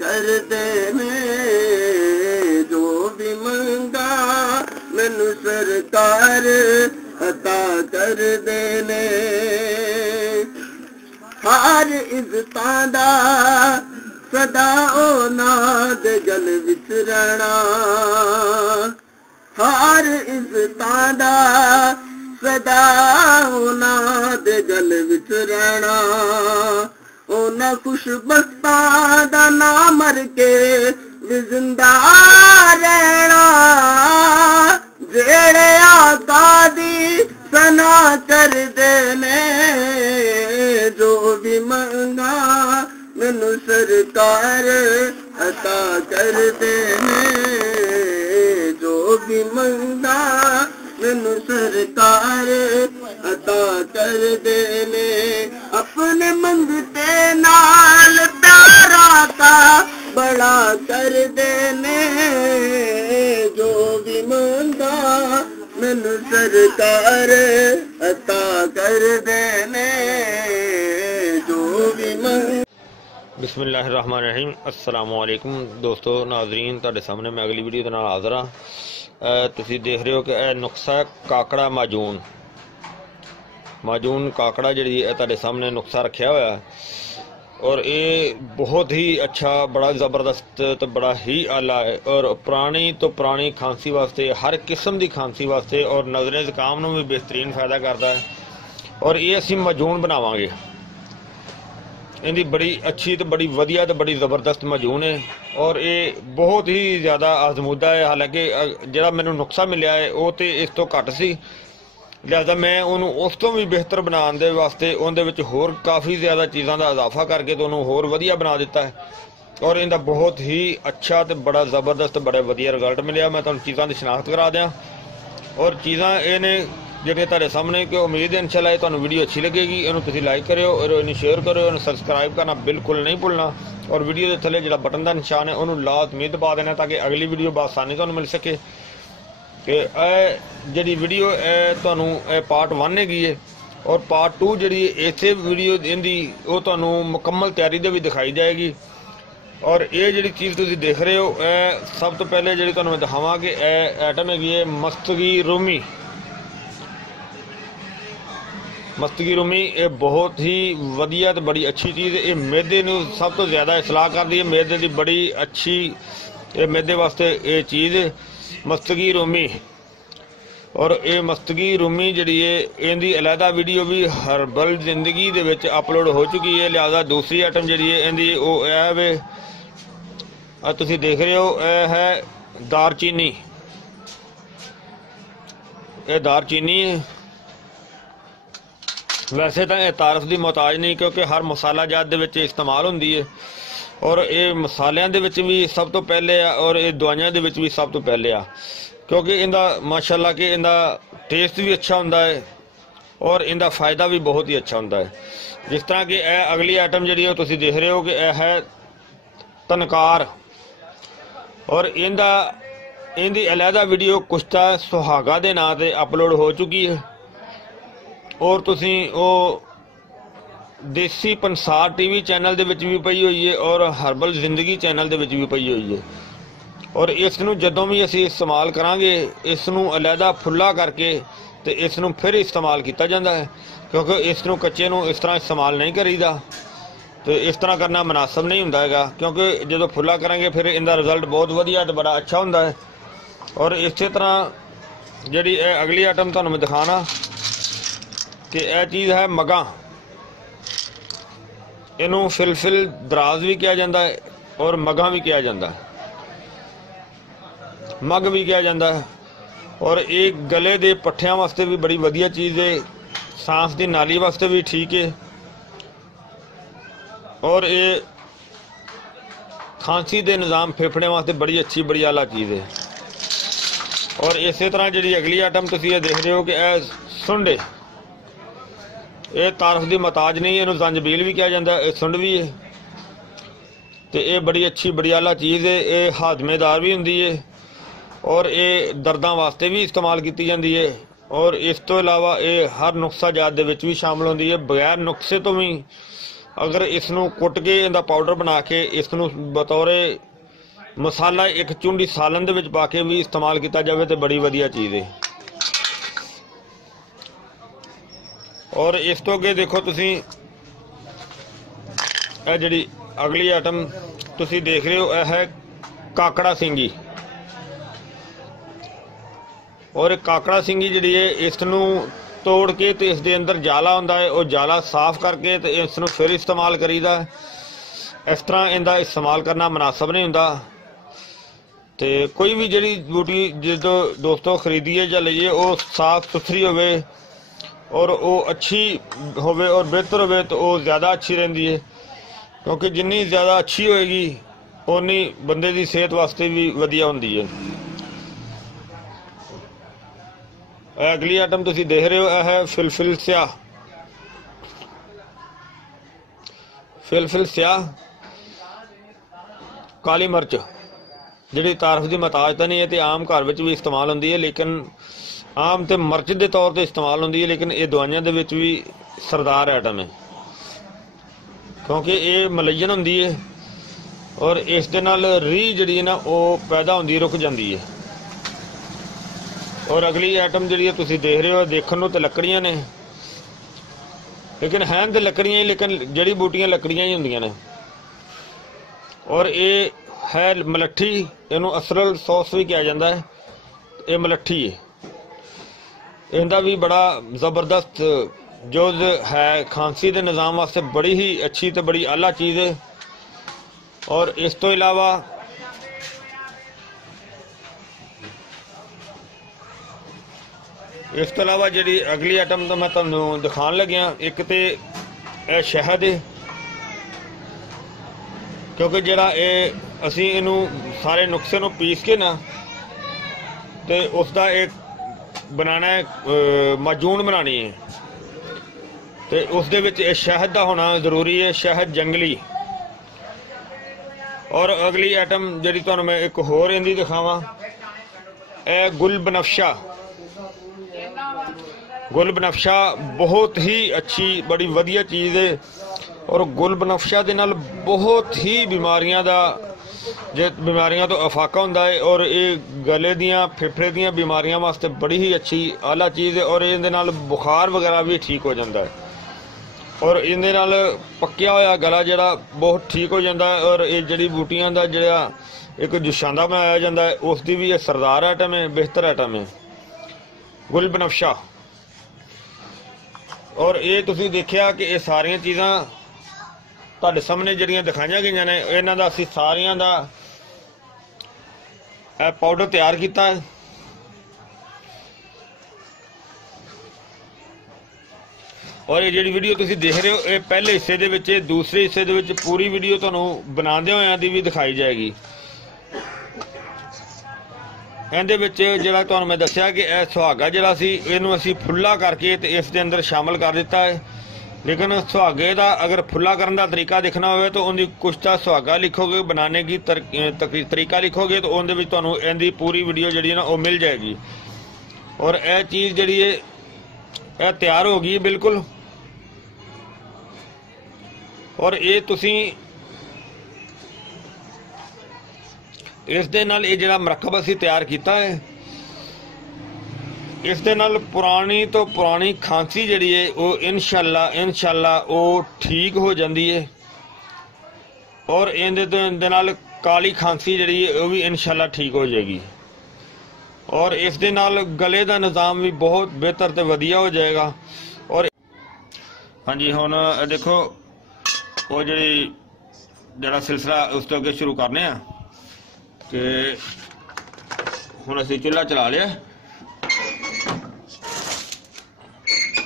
कर देने जो भी मंगा मैनू सरकार अता कर देने। हर इज्जतां दा सदा ओना दे गल विच रहना, हर इज्जतां दा सदा ओना दे गल विच रहना। ओना खुशबख्तां दा ना मर के भी जिंदा रहना, जेड़े आका दी सना कर देने जो भी मंगा मैनू सरकार अता कर देने। जो भी मंगा मैनू सरकार अता कर देने। अपने मंगते नाल प्यारा का बड़ा कर देने। जो भी मंगा मैनू सरकार अता कर देने। जो भी मंगा। बिस्मिल्लाहिर्रहमानिर्रहीम। अस्सलामुअलैकुम दोस्तों नाजरीन, तुहाडे सामने मैं अगली वीडियो दे नाल हाज़र हाँ। तुसीं देख रहे हो कि यह नुस्खा काकड़ा माजून काकड़ा जी तुहाडे सामने नुस्खा रखा हुआ और ये बहुत ही अच्छा, बड़ा ज़बरदस्त तो बड़ा ही आला है और पुरानी तो पुरानी खांसी वास्ते, हर किस्म की खांसी वास्ते और नज़रें ज़ुकाम नूं भी बेहतरीन फ़ायदा करता है। और ये असीं माजून बनावांगे। इनकी बड़ी अच्छी तो बड़ी वधिया तो बड़ी ज़बरदस्त माजून है और ये बहुत ही ज़्यादा आजमूदा है। हालांकि जो मैनू नुस्खा मिलया है वो तो इस तो घट सी, लिहाजा मैं उन्होंने उस तो भी बेहतर बनाने दे वास्ते उनदे विच होर काफ़ी ज़्यादा चीज़ों का इजाफा करके तो उन्होंने होर वधिया बना दिता है और इनका बहुत ही अच्छा तो बड़ा ज़बरदस्त बड़ा वधिया रिजल्ट मिलया। मैं तुहानूं चीज़ों की शनाख्त करा दियाँ और चीज़ां ये ने जिहड़ियां तुहाडे सामने कि उम्मीद है इंशाअल्लाह तुहानूं वीडियो अच्छी लगेगी। इन्हूं तुसीं लाइक करियो और इन्हूं शेयर करियो, इन्हूं सबसक्राइब करना बिल्कुल नहीं भुलना और वीडियो के थल्ले जिहड़ा बटन का निशान है उन्होंने लाजमी दबा देना ताकि अगली वीडियो बआसानी तुहानूं मिल सके। कि जी वीडियो तुहानूं पार्ट 1 हैगी है और पार्ट 2 जी इसे वीडियो इनकी वो तुहानूं मुकम्मल तैयारी दे भी दिखाई जाएगी। और ये जी चीज़ तुसीं देख रहे हो सब तो पहले जी तुहानूं मैं दिखावां कि आइटम हैगी है मस्तगी रूमी। ये बहुत ही वधिया तो बड़ी अच्छी चीज़ है। ये मैदे नूं सब तो ज़्यादा इसलाह करती है, मैदे की बड़ी अच्छी ये मैदे वास्ते ये चीज़ है मस्तगी रूमी। और ये मस्तगी रूमी जी है इनकी अलहदा वीडियो भी हर्बल जिंदगी दे विच अपलोड हो चुकी है। लिहाजा दूसरी आइटम जी है इनकी वो वे तुसीं देख रहे हो है दारचीनी। ये दारचीनी वैसे तो यह तारफ की मोहताज नहीं क्योंकि हर मसाला जात दे विच इस्तेमाल होंदी है और ये मसालियां दे विच भी सब तो पहले आ और ये दवाइयां दे विच भी सब तो पहले आ क्योंकि इनका माशाअल्लाह कि इनका टेस्ट भी अच्छा होंदा है और इनका फ़ायदा भी बहुत ही अच्छा होंदा है। जिस तरह कि अगली आइटम जी तुसीं देख रहे हो कि यह है तनकार और इनकी अलहदा वीडियो कुश्ता सुहागा के नाम से अपलोड हो चुकी है और तुसीं वो देसी पंसार टीवी चैनल दे विच भी पई हुई है और हर्बल जिंदगी चैनल दे विच भी पई हुई है। और इसनूं जदों भी असीं इस्तेमाल करांगे इसनूं अलहदा फुल्ला करके तो इसनूं फिर इस्तेमाल किया जाता है क्योंकि इसनूं कच्चे नूं इस तरह इस्तेमाल नहीं करीदा तो इस तरह करना मुनासिब नहीं हुंदा हैगा क्योंकि जदों फुल्ला करांगे फिर इनका रिजल्ट बहुत वधिया तो बड़ा अच्छा हुंदा है। और इस तरह जिहड़ी अगली आइटम तुहानूं मैं दिखाना कि यह चीज़ है मगा। इनू फिलफिल दराज भी किया जाता है और मगा भी किया जाता है, मग भी किया जाता है। और एक गले के पट्ठियां वास्ते भी बड़ी वधिया चीज़ है, सांस की नाली वास्ते भी ठीक है और ये खांसी के निज़ाम फेफड़े वास्ते बड़ी अच्छी बड़ी आला चीज़ है। और इस तरह जी अगली आइटम तुसीं ये देख रहे हो कि सुंड ये तारफ की मोहताज नहीं, इन्हूं जंजबील भी किया जाता है, सुंड भी है तो ये बड़ी अच्छी बड़ी आला चीज़ है। ये हाजमेदार भी होंदी है और ये दर्दां वास्ते भी इस्तेमाल की जाती है और इस तो इलावा ये हर नुस्खा जात दे विच भी शामिल होंदी है। बगैर नुस्खे तो भी अगर इसनूं कुट के इहदा पाउडर बना के इसनूं बतौरे मसाला एक चुंडी सालन दे विच पा के भी इस्तेमाल किया जाए तो बड़ी वधिया चीज़ है। और इस तो अगे देखो तुसी यह जिहड़ी अगली आइटम तुसी देख रहे हो, यह है काकड़ा सिंगी। और काकड़ा सिंगी जिहड़ी है इसनूं तोड़ के तो इस दे अंदर जाला हुंदा है, वो जाला साफ करके तो इसनूं फिर इस्तेमाल करीदा। इस तरह इनका इस्तेमाल करना मुनासिब नहीं हुंदा। तो कोई भी जड़ी बूटी जो दोस्तों खरीदिए या लीजिए वो साफ सुथरी होवे और वो अच्छी होवे और बेहतर होवे तो वो ज़्यादा अच्छी रहती है, क्योंकि जिन्नी ज़्यादा अच्छी होएगी उन्नी बंदे की सेहत वास्ते भी वधिया हुंदी है। अगली आइटम तुसी देख रहे हो, यह है फिलफिल स्याह। फिलफिल स्याह काली मिर्च जिहड़ी तारफ की महताज तो नहीं है, तो आम घर में भी इस्तेमाल होंदी है, लेकिन आम तो मिर्च के तौर पर इस्तेमाल होंदी है, लेकिन ये दवाइयां दे विच भी सरदार आइटम है, क्योंकि ये मलयन होंदी है और इस दे नाल रीह जिहड़ी है ना वो पैदा होंदी रुक जाती है। और अगली आइटम जी तुम देख रहे हो, देखने तो लकड़ियां ने, लेकिन हैं तो लकड़ियां ही, लेकिन जड़ी बूटियां लकड़ियां ही होंदियां ने। और ये है मलट्ठी, इनू असरल सॉस भी कहा जाता है। ये मलट्ठी है, इनका भी बड़ा ज़बरदस्त जो है खांसी के निज़ाम वास्ते बड़ी ही अच्छी तो बड़ी आला चीज़ है। और इस तो इलावा जी अगली आइटम तो मैं तुहानूं दिखाण लग्या, एक तो यह शहद है, क्योंकि जिहड़ा ये असी इनू सारे नुस्खे नूं पीस के ना तो उसका एक बनाना है, माजून बनानी है, तो उस दे विच शहद का होना जरूरी है, शहद जंगली। और अगली आइटम जी तुहानूं मैं एक होर इहदी दिखावां, यह गुल बनफशा। गुल बनफशा बहुत ही अच्छी बड़ी वधिया चीज़ है, और गुल बनफशा दे नाल बहुत ही बीमारियां तो अफाका हुंदा है, और ये गले दियां फेफड़े दियां बीमारियां वास्ते बड़ी ही अच्छी आला चीज़ है। और इहदे नाल बुखार वगैरह भी ठीक हो जाता है, और इहदे नाल पक्या होया गला जिहड़ा बहुत ठीक हो जाता है। और ये जड़ी बूटियां दा जिहड़ा एक जुशांदा बनाया जाता है, उसकी भी ये सरदार आइटम है, बेहतर आइटम है गुल बनफशा। और ये तुसी देखिया कि ये सारिया चीज़ां तुहाडे सामने जिहड़ियां दिखाईयां गईयां ने, इन्हां दा असीं सारियां दा पाउडर तैयार किया है। और ये जिहड़ी वीडियो तुसी देख रहे हो, ये पहले हिस्से दे विच, दूसरे हिस्से दे विच पूरी वीडियो तुहानूं बनांदे होयां दी भी दिखाई जाएगी। इहदे विच जिहड़ा तुहानूं मैं दस्सिया कि यह सुहागा जिहड़ा सी इहनूं असीं फुल्ला करके ते इस दे अंदर शामिल कर दिता है, लेकिन सुहागे का अगर फुल्ला करने का तरीका देखना हो तो उनकी कुछ तो सुहागा लिखोगे, बनाने की तरीका लिखोगे तो उनके विच तुहानूं इहदी पूरी वीडियो जिहड़ी ना वो मिल जाएगी। और यह चीज़ जिहड़ी है यह तैयार हो गई बिल्कुल। और ये तुसी इस दे नाल ये जिहड़ा मरकब असीं तैयार किया है, इस दे नाल पुरानी तो पुरानी खांसी जिहड़ी है वो इंशाअल्लाह वो ठीक हो जाती है। और इहदे नाल काली खांसी जिहड़ी है वो भी इंशाअल्लाह ठीक हो जाएगी। और इस दे नाल गले का निज़ाम भी बहुत बेहतर तो वधिया हो जाएगा। और हाँ जी, हुण देखो वो जिहड़ा सिलसिला उस तो अगे शुरू करने आ कि हुण असीं चुल्हा चला लिया,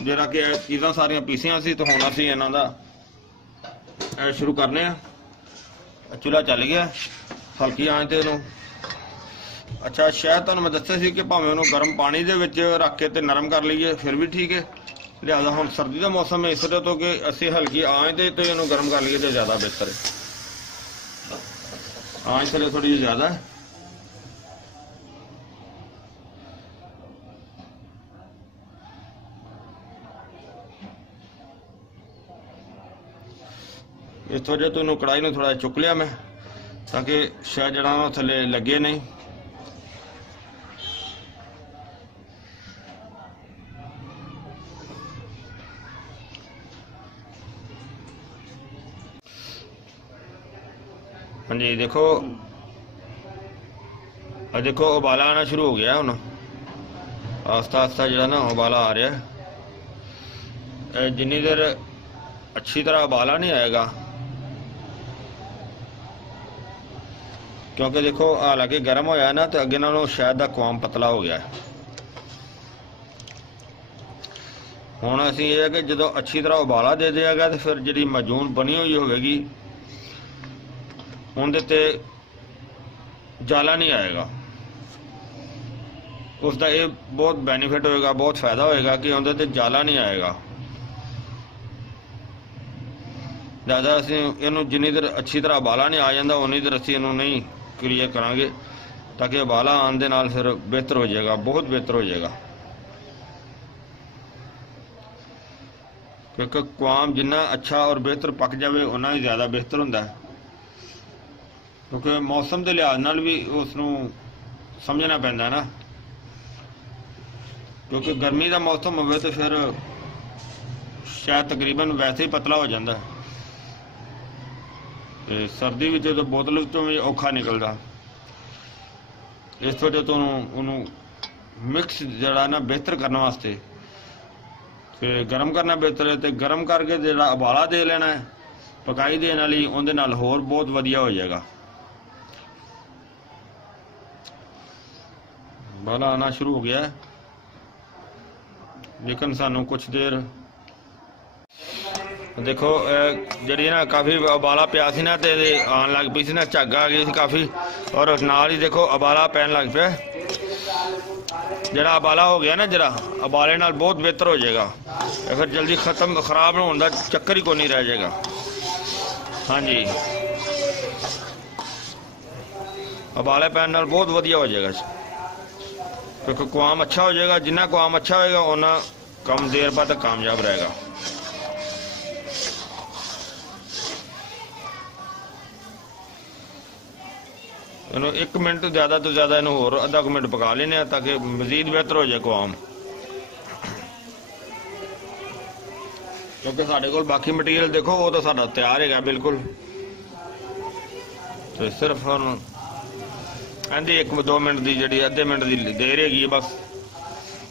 जिहड़ा कि चीज़ां सारियां पीसियां सी, तो हुण असीं इन्हां दा शुरू करने आ। चुल्हा चल गया हल्की आंच ते इहनूं। अच्छा, शायद तुहानूं मैं दस्सिया सी कि भावें उहनूं गर्म पानी दे विच रख के ते नरम कर लईए फिर भी ठीक है, लिहाजा हुण सर्दी का मौसम है, इस वजह तो कि असीं हल्की आंच ते इहनूं गर्म कर लईए तो ज़्यादा बेहतर है। आंच थल्ले थोड़ी जी ज़्यादा है। इत्थों जो तुहानूं कढ़ाई नूं थोड़ा चुक लिया मैं, ताकि शायद जड़ा ना थले लगे नहीं। हाँ जी, देखो देखो उबाला आना शुरू हो गया। हुण आस्ता आस्ता जड़ा ना उबाला आ रहा है। जिन्नी देर अच्छी तरह उबाला नहीं आएगा, क्योंकि देखो हालांकि गर्म होया ना तो अगे नालों शायद दा क्वाम पतला हो गया है। हुण असीं ये है कि जदों अच्छी तरह उबाला दे देगा तो फिर जिहड़ी मजून बनी हुई होगी उहदे ते जाला नहीं आएगा। उसका ये बहुत बेनीफिट होएगा, बहुत फायदा होएगा कि उहदे ते जाला नहीं आएगा। ज़्यादा असीं इहनूं जिन्नी देर अच्छी तरह उबाला नहीं आ जाता उन्नी देर असीं इहनूं नहीं क्लियर करांगे, ताकि उबाला आने दे नाल फिर बेहतर हो जाएगा, बहुत बेहतर हो जाएगा। क्योंकि क्वाम जिन्ना अच्छा और बेहतर पक जाए उन्ना ही ज़्यादा बेहतर होंदा है। क्योंकि मौसम के लिहाज नाल भी उसनूं समझना पैंदा ना, क्योंकि गर्मी का मौसम होवे तो फिर शायद तकरीबन वैसे ही पतला हो जाता है, सर्दी में तो बोतल तो भी औखा निकलता। इस वजह तो उन्होंने मिक्स जरा ना बेहतर करने वास्ते फिर गर्म करना बेहतर है। तो गर्म करके जरा उबाला दे लेना है पकाई देने वाली, उहदे नाल होर बहुत वधिया हो जाएगा। उबाला आना शुरू हो गया है, लेकिन सानू कुछ देर देखो जी ना काफ़ी उबाला पिया सी ना, तो आन लग पी सी ना, झग आ गई काफ़ी, और नाल ही देखो उबाला पैन लग पिया। जरा उबाला हो गया ना, जरा उबाले नाल बहुत बेहतर हो जाएगा, फिर जल्दी खत्म खराब होने का चक्कर ही को नहीं रह जाएगा। हाँ जी, उबाले पैन नाल बहुत वधिया हो जाएगा, क्योंकि क्वाम अच्छा हो जाएगा। जिन्ना क्वाम अच्छा होएगा उन्ना कम देर बाद कामयाब रहेगा। इन्हों 1 मिनट ज़्यादा तो ज़्यादा इन्हों होर आधा मिनट पका लेने, ताकि मजीद बेहतर हो जाए क्वाम। क्योंकि साढ़े कोल बाकी मटीरियल देखो वो तो साडा तैयार है बिल्कुल, तो सिर्फ हम कहते 1-2 मिनट की जी अद्धे मिनट की देर हैगी बस,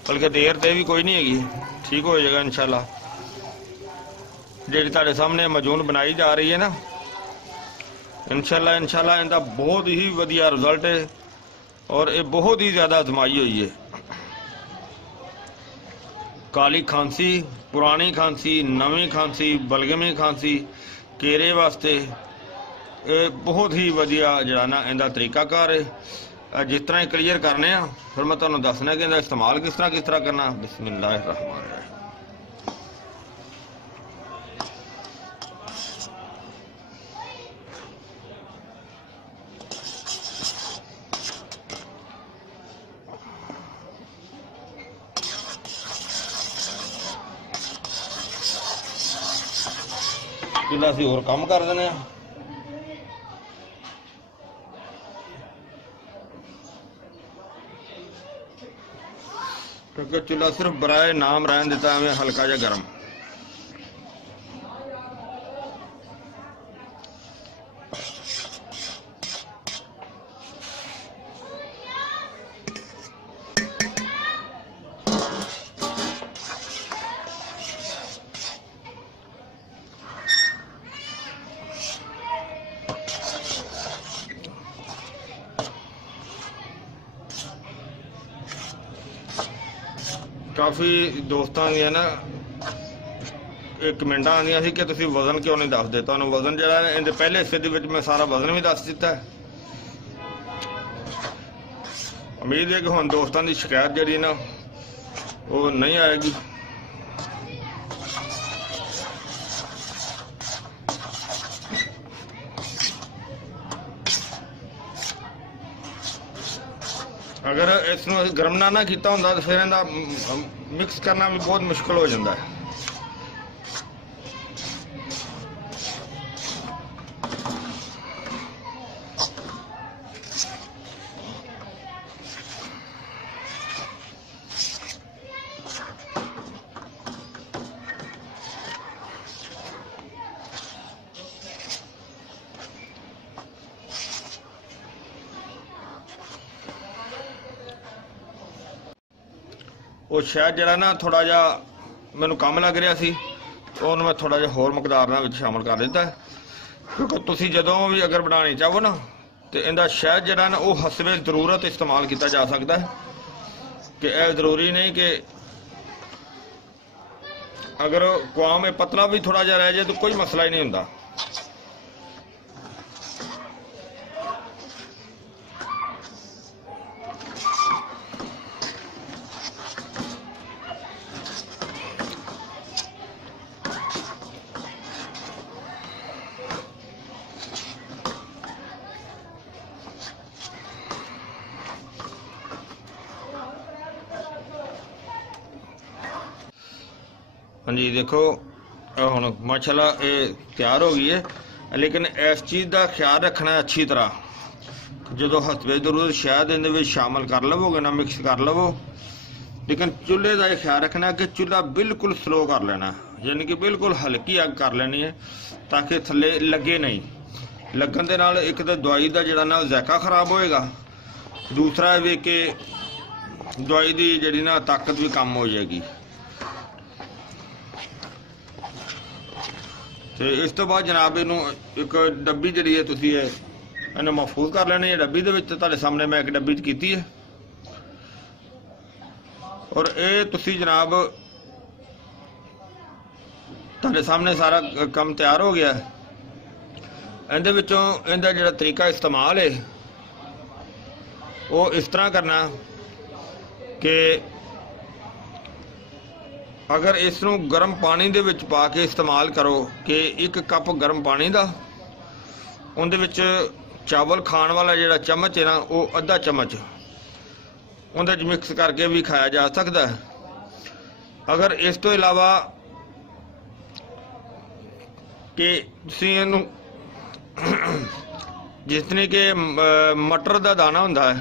बल्कि देर तो भी कोई नहीं हैगी, ठीक हो जाएगा इंशाल्लाह। जी तुहाडे सामने मजून बनाई जा रही है ना, इंशाल्लाह इनका बहुत ही वधिया रिजल्ट है, और ये बहुत ही ज़्यादा आजमाई हुई है। काली खांसी, पुरानी खांसी, नवी खांसी, बलगमी खांसी, केरे वास्ते ये बहुत ही वधिया जड़ा ना इनका तरीकाकार है। जिस तरह क्लीयर करने फिर मैं तुहानूं दसना कि इहदा इस्तेमाल किस तरह करना। बिस्मिल्लाहिर्रहमानिर्रहीम। चूल्हा असीं होर कम कर देने, क्योंकि चूल्हा सिर्फ बराए नाम रहन दिता हमें हल्का जा गर्म। काफ़ी दोस्तों दी ना कमेंट आंदियां सी कि तुसीं वजन क्यों नहीं दसदे। तुहानूं वजन जिहड़ा है इहदे पहले हिस्से दे विच मैं सारा वजन भी दस दिता है। उम्मीद है कि हुण दोस्तों की शिकायत जिहड़ी ना वो नहीं आएगी। अगर इसनूं गर्म ना किया होंदा तो फिर इहदा मिक्स करना भी बहुत मुश्किल हो जाता है। ਉਹ ਸ਼ਾਇਦ ਜਿਹੜਾ ਨਾ ਥੋੜਾ ਜਿਹਾ ਮੈਨੂੰ ਕੰਮ ਲੱਗ ਰਿਹਾ ਸੀ, ਉਹਨੂੰ ਮੈਂ ਥੋੜਾ ਜਿਹਾ ਹੋਰ ਮਕਦਾਰ ਨਾਲ ਵਿੱਚ ਸ਼ਾਮਲ ਕਰ ਦਿੱਤਾ। ਕਿਉਂਕਿ ਤੁਸੀਂ ਜਦੋਂ ਵੀ ਅਗਰ ਬਣਾਉਣੀ ਚਾਹੋ ਨਾ ਤੇ ਇਹਦਾ ਸ਼ਹਿਦ ਜਿਹੜਾ ਨਾ ਉਹ ਹਸਬੇ ਜ਼ਰੂਰਤ ਇਸਤੇਮਾਲ ਕੀਤਾ ਜਾ ਸਕਦਾ ਹੈ, ਕਿ ਇਹ ਜ਼ਰੂਰੀ ਨਹੀਂ ਕਿ अगर कुआं में पतला भी थोड़ा जा रह जाए तो कोई मसला ही नहीं होता। हाँ जी देखो हुण माशाल्लाह ये तैयार हो गई है, लेकिन इस चीज़ का ख्याल रखना है अच्छी तरह, जो हसबे जरूरत शहद इहदे शामिल कर लवोगे ना, मिक्स कर लवो, लेकिन चूल्हे का यह ख्याल रखना है कि चूल्हा बिल्कुल स्लो कर लेना, यानी कि बिल्कुल हल्की अग कर लेनी है ताकि थले लगे नहीं। लगन के नाल एक तो दवाई का जिहड़ा ना ज़ायका खराब होएगा, दूसरा भी कि दवाई की जिहड़ी ना ताकत भी कम हो जाएगी। तो इस तो बाद जनाब इनू एक डब्बी जी है तुसी इन्हें महफूज कर लेनी है। डब्बी के सामने मैं एक डब्बी की है, और ये तुसी जनाब तुहाडे सामने सारा काम तैयार हो गया। इहदे विचों इहदा जिहड़ा तरीका इस्तेमाल है वो इस तरह करना कि अगर इसनू गर्म पानी दे विच पा के इस्तेमाल करो कि एक कप गर्म पानी का उहदे विच चावल खाण वाला जिहड़ा चम्मच है ना वो अद्धा चम्मच उहदे च मिक्स करके भी खाया जा सकता है। अगर इस तो इलावा कि तुसीं इहनू जितने के मटर का दाना हुंदा है,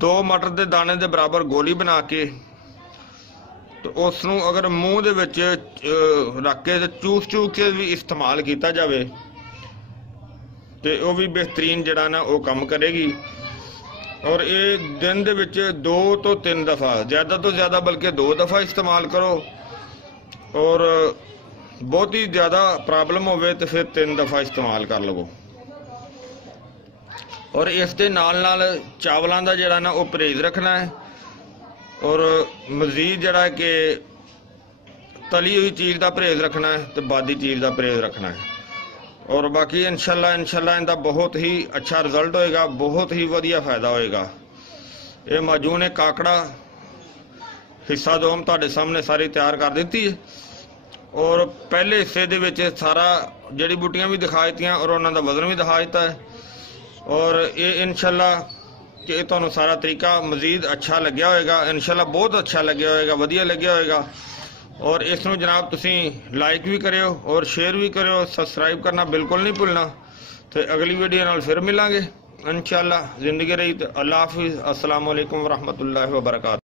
2 मटर के दाने के बराबर गोली बना के तो उसनू अगर मूँह दे विच रख के चूस के भी इस्तेमाल किया जाए तो वह भी बेहतरीन जड़ा ना वो काम करेगी। और ये दिन दे विच 2 तो 3 दफ़ा, ज़्यादा तो ज़्यादा बल्कि 2 दफ़ा इस्तेमाल करो, और बहुत ही ज़्यादा प्रॉब्लम होवे तो फिर 3 दफ़ा इस्तेमाल कर लवो। और इस दे नाल नाल चावलों का जड़ा ना वो परहेज रखना है, और मजीद जड़ा कि तली हुई चीज़ का परहेज रखना है तो बादी चीज़ का परहेज रखना है। और बाकी इंशाल्लाह इनका बहुत ही अच्छा रिजल्ट होएगा, बहुत ही वधिया फायदा होएगा। ये माजून ने काकड़ा हिस्सा 2 तुहाडे सामने सारी तैयार कर दी है, और पहले हिस्से दे विच सारा जड़ी बूटियां भी दिखा दित्तियां और उन्हां दा वजन भी दिखा दिता है। और ये इंशाल्लाह कि तुहानूं सारा तरीका मजीद अच्छा लग्या होएगा, इंशाल्लाह बहुत अच्छा लग्या होएगा, वधिया लग्या होएगा। और इसनूं जनाब तुसीं लाइक भी करियो और शेयर भी करियो, सबसक्राइब करना बिल्कुल नहीं भुलना। तो अगली वीडियो नाल फिर मिलांगे इंशाल्लाह। जिंदगी रही तो अल्लाह हाफिज़। अस्सलाम वालेकुम व रहमतुल्लाहि व बरकातहू।